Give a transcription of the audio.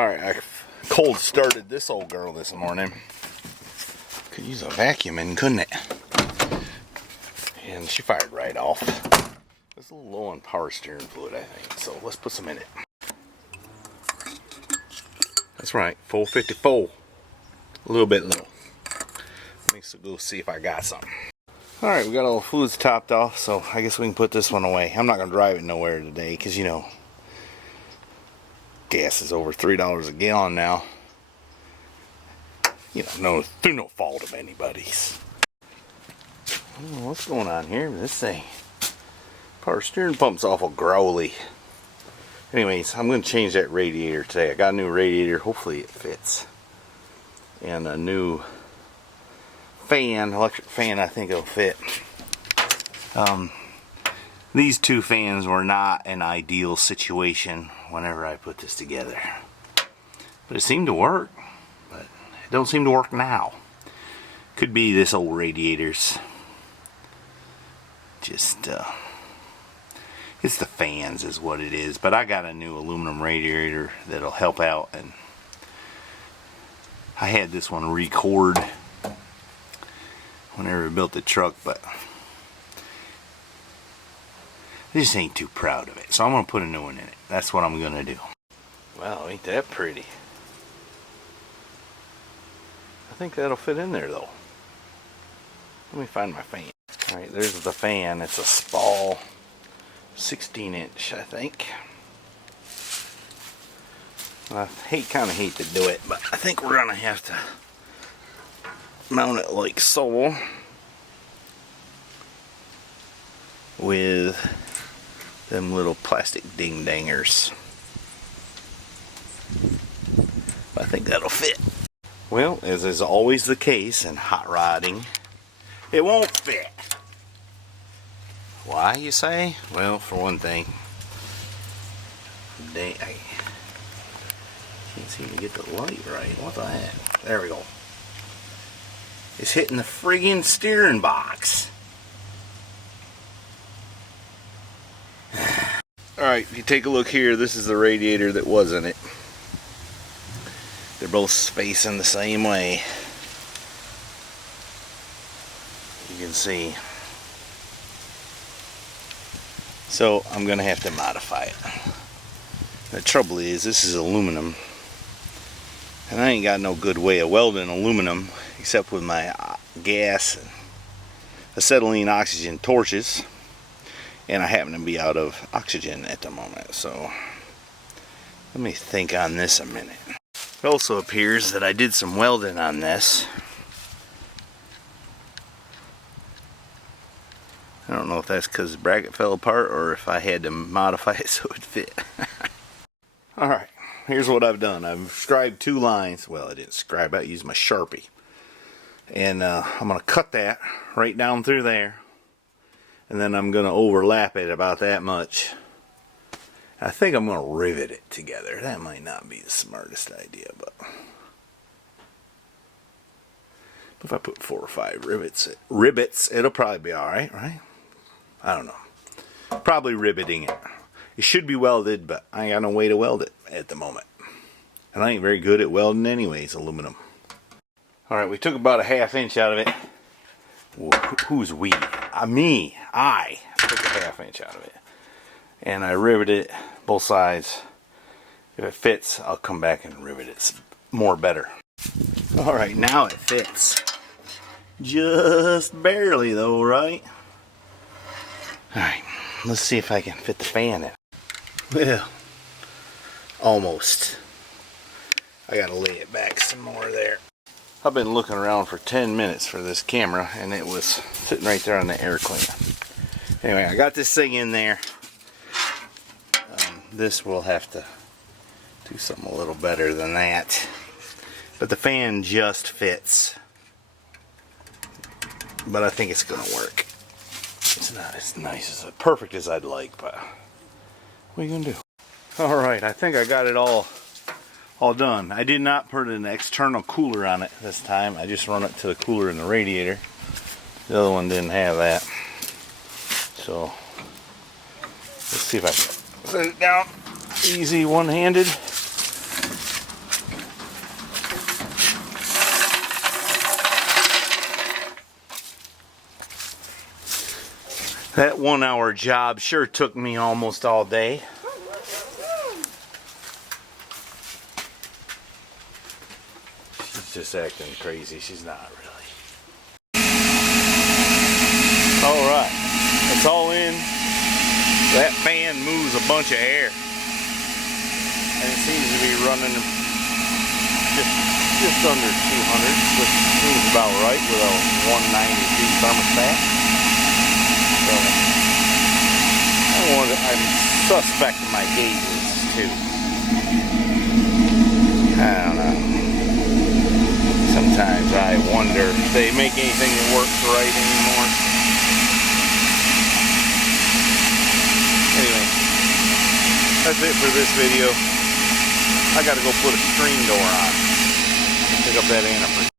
Alright, I cold started this old girl this morning. Could use a vacuuming, couldn't it? And she fired right off. It's a little low on power steering fluid, I think. So let's put some in it. That's right, 454. A little bit low. Let me go see if I got some. Alright, we got all the fluids topped off, so I guess we can put this one away. I'm not going to drive it nowhere today, because you know, gas is over $3 a gallon now. You know, through no fault of anybody's. I don't know what's going on here, but this thing, power steering pump's awful growly. Anyways, I'm going to change that radiator today. I got a new radiator, hopefully it fits. And a new fan, electric fan, I think it'll fit. These two fans were not an ideal situation whenever I put this together. But it seemed to work. But it don't seem to work now. Could be this old radiator's just it's the fans is what it is. But I got a new aluminum radiator that'll help out, and I had this one record whenever I built the truck, but I just ain't too proud of it. So I'm going to put a new one in it. That's what I'm going to do. Wow, ain't that pretty. I think that'll fit in there though. Let me find my fan. Alright, there's the fan. It's a Spal 16-inch, I think. I kind of hate to do it, but I think we're going to have to mount it like so, with them little plastic ding-dangers. I think that'll fit. Well, as is always the case in hot rodding, it won't fit. Why, you say? Well, for one thing, I can't seem to get the light right. What the heck? There we go. It's hitting the friggin' steering box. Alright, if you take a look here, this is the radiator that was in it. They're both facing the same way. You can see. So I'm going to have to modify it. The trouble is, this is aluminum. And I ain't got no good way of welding aluminum except with my gas and acetylene oxygen torches. And I happen to be out of oxygen at the moment, so let me think on this a minute. It also appears that I did some welding on this. I don't know if that's because the bracket fell apart or if I had to modify it so it fit. Alright, here's what I've done. I've scribed two lines. Well, I didn't scribe, I used my Sharpie. And I'm going to cut that right down through there. And then I'm going to overlap it about that much. I think I'm going to rivet it together. That might not be the smartest idea, but if I put 4 or 5 rivets, it'll probably be alright, right? I don't know. Probably riveting it. It should be welded, but I ain't got no way to weld it at the moment. And I ain't very good at welding anyways, aluminum. Alright, we took about a 1/2 inch out of it. Who's we? Me. I took a 1/2 inch out of it. And I riveted it both sides. If it fits, I'll come back and rivet it more better. Alright, now it fits. Just barely though, right? Alright, let's see if I can fit the fan in. Well, almost. I gotta lay it back some more there. I've been looking around for 10 minutes for this camera, and it was sitting right there on the air cleaner. Anyway, I got this thing in there. This will have to do something a little better than that. But the fan just fits. But I think it's going to work. It's not as nice, as perfect as I'd like, but what are you going to do? Alright, I think I got it all done. I did not put an external cooler on it this time. I just run it to the cooler in the radiator. The other one didn't have that. So let's see if I can set it down easy one-handed. That 1 hour job sure took me almost all day. She's just acting crazy. She's not really. Alright, it's all in. That fan moves a bunch of air. And it seems to be running just under 200, which seems about right with a 192 thermostat. So I'm suspecting my gauges too. I don't know. Sometimes I wonder if they make anything that works right anymore. Anyway, that's it for this video. I gotta go put a screen door on. Pick up that antifreeze.